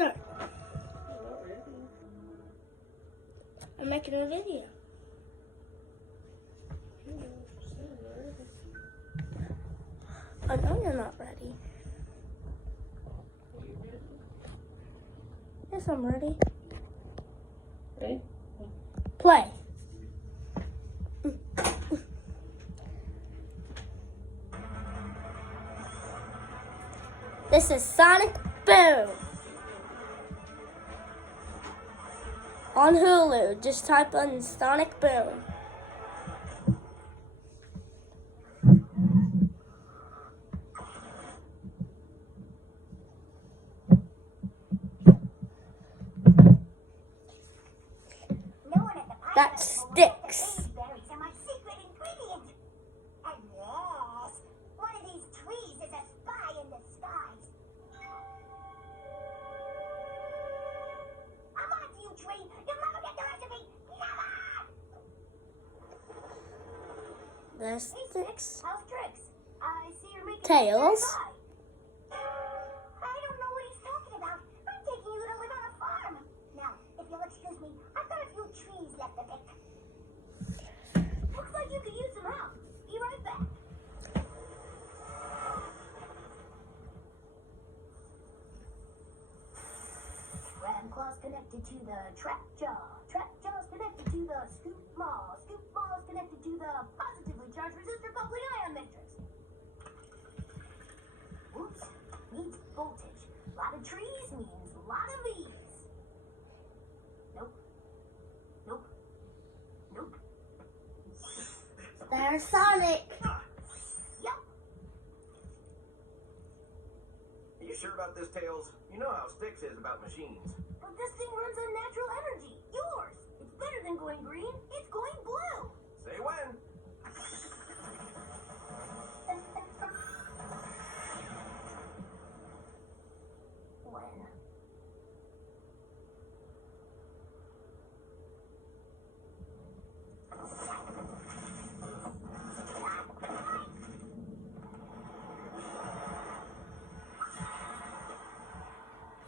Start. I'm making a video. I know you're not ready. Yes, I'm ready. Ready? Play. This is Sonic Boom. On Hulu, just type in Sonic Boom. That sticks. Berries are my secret ingredient. And yes, one of these trees is a spy in disguise. I'm on to you, tree. You'll never get the recipe. Never! The sticks. How's tricks? I see you're making Tails. I don't know what he's talking about. I'm taking you to live on a farm. Now, if you'll excuse me, I've got a few trees left to pick. Looks like you could use some help. Be right back. Ram claws connected to the trap jaw. Trap jaw's connected to the scoop maw. Scoop maw's connected to the positively charged resistor coupling ion matrix. Whoops, needs voltage. A lot of trees means a lot of leaves. Nope. Nope. Nope. There's Sonic. Yup. Are you sure about this, Tails? You know how Sticks is about machines. But this thing runs on natural energy. Yours. It's better than going green. It's going blue. Say when. When?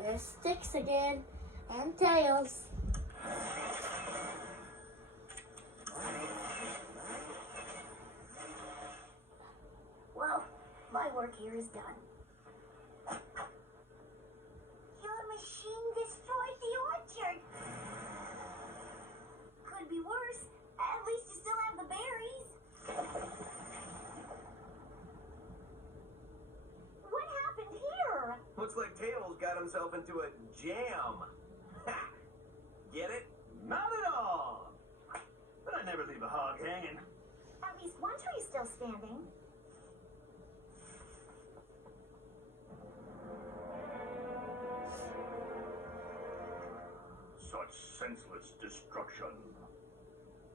There's Sticks again. And Tails. Well, my work here is done. Your machine destroyed the orchard. Could be worse. At least you still have the berries. What happened here? Looks like Tails got himself into a jam. Ha! Get it? Not at all. But I never leave a hog hanging. At least one tree's still standing. Such senseless destruction.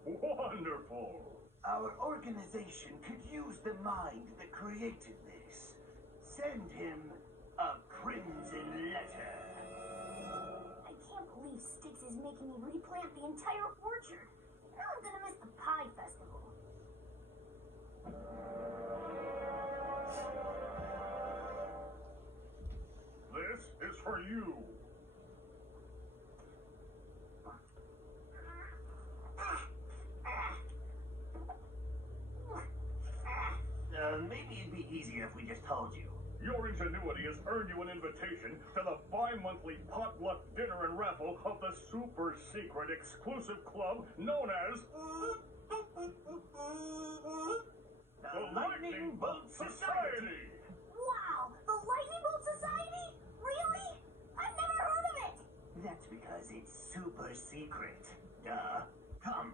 Wonderful. Our organization could use the mind that created this. Send him a crimson letter. I can't believe Sticks is making me replant the entire orchard. Now I'm gonna miss the pie festival. This is for you. Maybe it'd be easier if we just told you. Your ingenuity has earned you an invitation to the bi-monthly potluck dinner and raffle of the super secret exclusive club known as the Lightning Bolt Society. Wow, the Lightning Bolt Society? Really? I've never heard of it. That's because it's super secret. Duh. Come,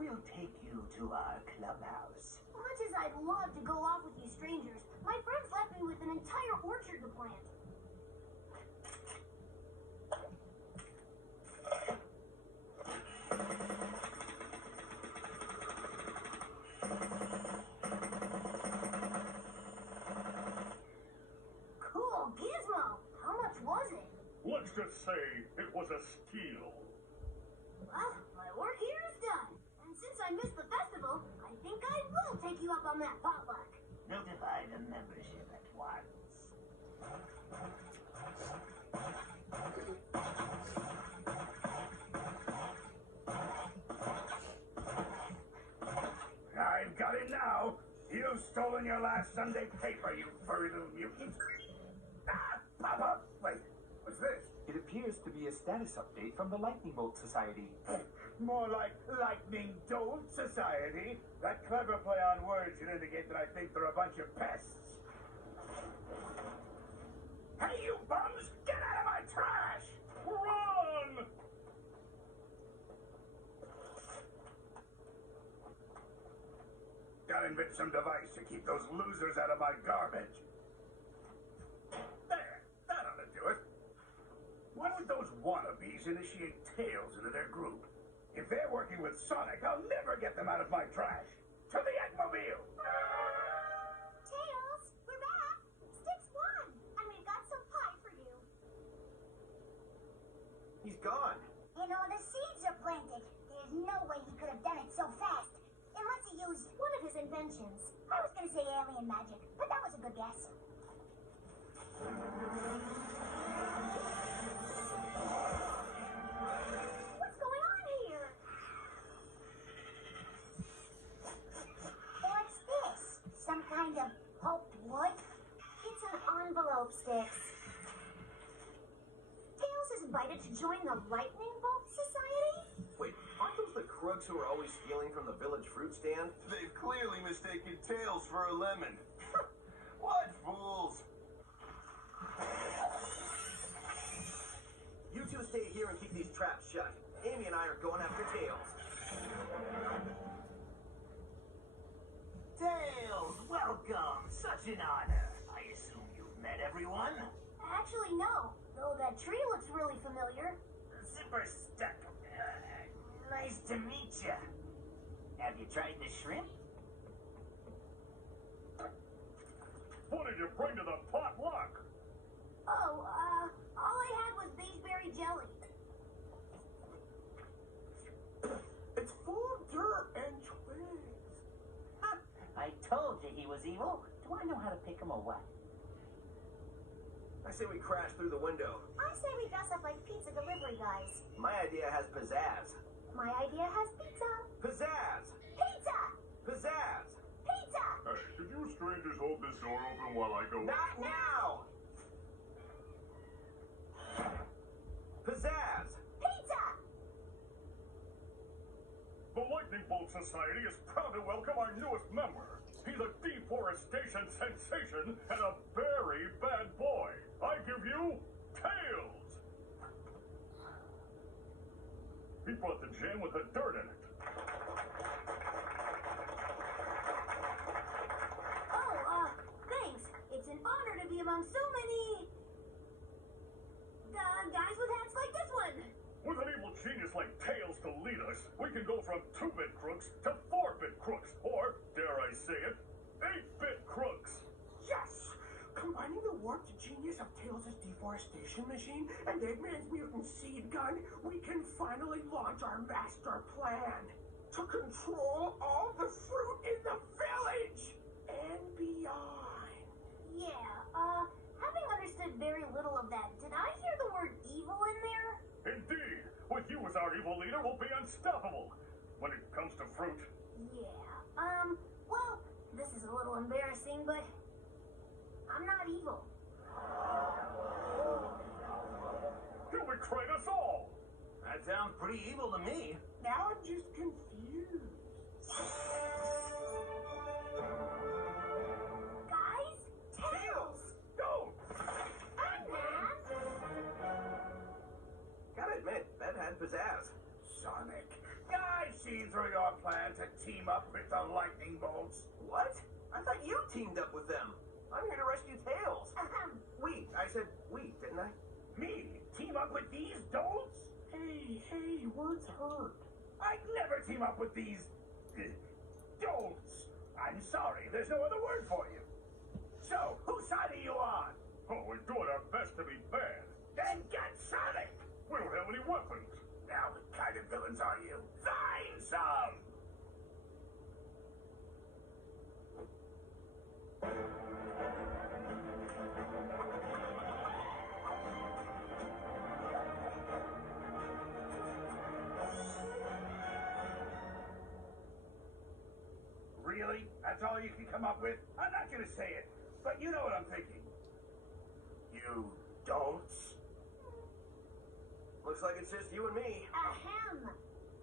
we'll take you to our clubhouse. Much as I'd love to go off with you strangers, my friends left me with an entire orchard to plant. Cool gizmo. How much was it? Let's just say it was a steal. Well, my work here is done. And since I missed the festival, I think I will take you up on that potluck. Notify the membership at once. stolen your last Sunday paper, you furry little mutant? Ah, Papa! Wait, what's this? It appears to be a status update from the Lightning Bolt Society. More like Lightning Dolt Society. That clever play on words should indicate that I think they're a bunch of pests. Hey, you bums! Get out of my trash! Run! Gotta invent some device to keep those losers out of my garbage. There, that ought to do it. Why would those wannabes initiate Tails into their group? If they're working with Sonic, I'll never get them out of my trash. To the Eggmobile! Tails, we're back. Sticks won, and we've got some pie for you. He's gone. You know, the seeds are planted. There's no way he could have done it so fast. Unless he used one of his inventions. I was gonna say alien magic, but that was a good guess. What's going on here? What's this? Some kind of pulped wood? It's an envelope, Sticks. Tails is invited to join the Lightning Bolt Society? Wait, aren't those the crooks who are always stealing from the village fruit stand? They've clearly mistaken Tails for a lemon. What fools! You two stay here and keep these traps shut. Amy and I are going after Tails. Tails, welcome. Such an honor. I assume you've met everyone? Actually, no. Though that tree looks really familiar. Zipper Stuck. Nice to meet you. Have you tried the shrimp? What did you bring to the potluck? Oh, all I had was beefberry jelly. It's full of dirt and twigs. I told you he was evil. Do I know how to pick him or what? I say we crash through the window. I say we dress up like pizza delivery guys. My idea has pizzazz. My idea has pizza. Pizzazz! Pizza! Pizzazz! Pizza! Hey, could you strangers hold this door open while I go? Not now! Pizzazz! Pizza! The Lightning Bolt Society is proud to welcome our newest member. He's a deforestation sensation and a very bad boy. I give you Tails. He brought the jam with the dirt in it. Oh, thanks. It's an honor to be among so many... guys with hats like this one. With an evil genius like Tails to lead us, we can go from 2-bit crooks to 4-bit crooks, or, dare I say it, 8-bit crooks. Yes! Combining the warped genius of Tails' deforestation machine and Eggman's mutant seed gun, we can finally launch our master plan to control all the fruit in the village and beyond. Yeah, having understood very little of that, did I hear the word evil in there? Indeed, with you as our evil leader, we'll be unstoppable. When it comes to fruit, Yeah, well, this is a little embarrassing, but I'm not evil. you betrayed us all. That sounds pretty evil to me. Now I'm just confused. Guys, Tails! Don't! Eggman! Gotta admit, that had pizzazz. Sonic, I've seen through your plan to team up with the Lightning Bolts. What? I thought you teamed up with them. I'm here to rescue Tails. Ahem. I said we, didn't I? Me? Team up with these dolts? Hey, words hurt. I'd never team up with these... dolts. I'm sorry, there's no other word for you. So, whose side are you on? Oh, we're doing our best to be bad. Then get Sonic! We don't have any weapons. Now, what kind of villains are you? Find some! Really? That's all you can come up with? I'm not gonna say it, but you know what I'm thinking. You don't? Looks like it's just you and me. Ahem.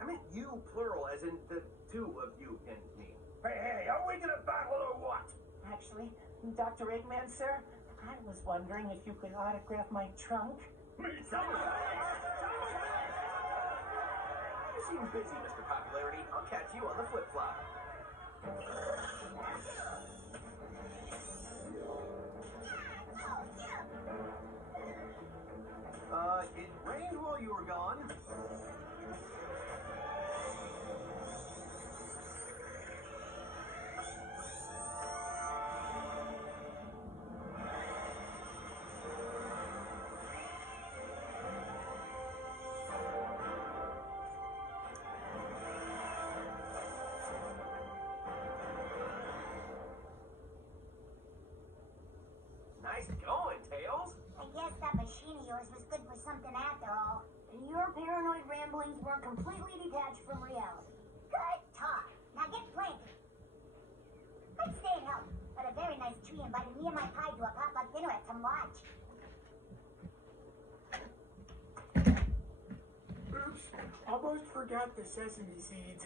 I meant you, plural, as in the two of you and me. Hey, are we gonna battle or what? Actually, Dr. Eggman, sir, I was wondering if you could autograph my trunk. Me too! You seem busy, Mr. Popularity. I'll catch you on the flip-flop. It rained while you were gone. Nice going, Tails. I guess that machine of yours was good for something after all. And your paranoid ramblings weren't completely detached from reality. Good talk. Now get planted. I'd stay and help, but a very nice tree invited me and my pie to a potluck dinner at some lodge. Oops, almost forgot the sesame seeds.